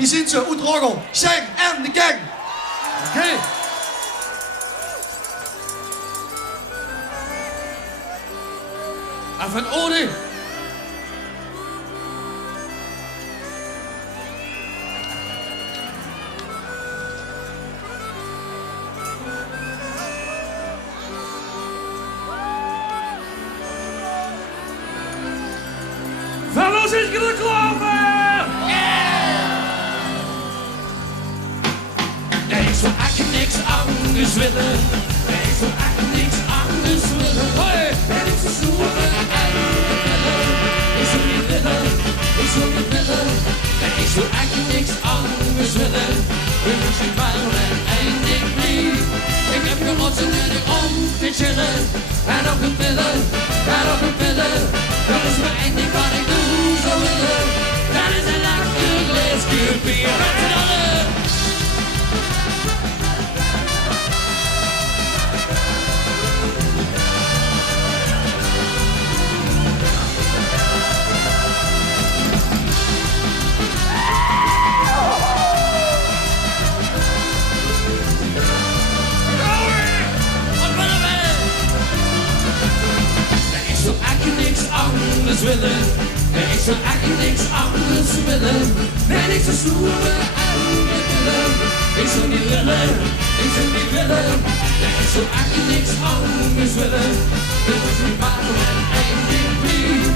Die sind ze, Utrogel, Shang en de gang. Oké. En van Odi. Fellows, is gonna klaar! Nee, ik zou eigenlijk niks anders willen. Nee, ik zou eigenlijk niks anders willen. Hey! En ik zou zoeken en willen. Ik zou niet willen, ik zou niet willen. Nee, ik zou eigenlijk niks anders willen. We moeten bouwen en ik niet. Ik heb genoten en ik om te chillen. En op een pillen, en op een pillen. Dat is mijn eindelijk wat ik doe zou willen. Dat is een lekker lesje bier met z'n allen. Anders willen. Nee, ik zou eigenlijk niks anders willen. Nee, ik zou zoeken en willen. Ik zou niet willen, ik zou niet willen. Nee, ik zou eigenlijk niks anders willen. Dit is niet waar en eigenlijk niet.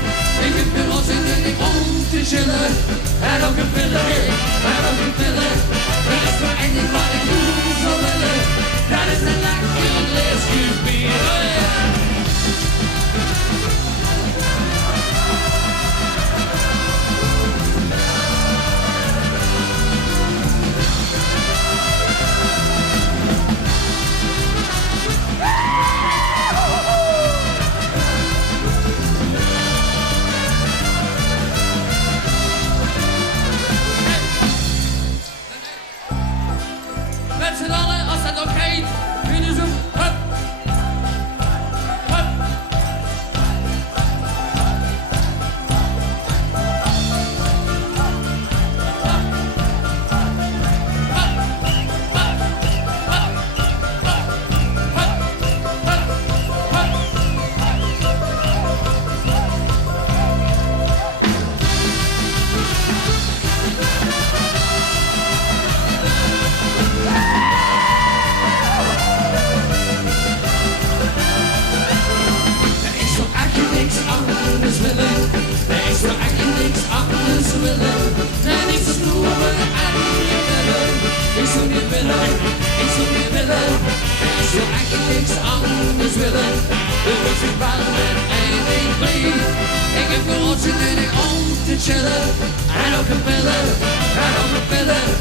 Ik heb weer wat zin in om te chillen. En ook een pillen, en ook een pillen. Dat is voor eindelijk wat ik doe zou willen. Dat is een lekker lesje bier. Met z'n allen, als dat ook heet, kunnen ze hup, hup. Ik zou niet willen, ik zou eigenlijk niks anders willen. De rust is bang en eindelijk bleef. Ik heb genoten en ik om te chillen. En ook een pillen, en ook een pillen.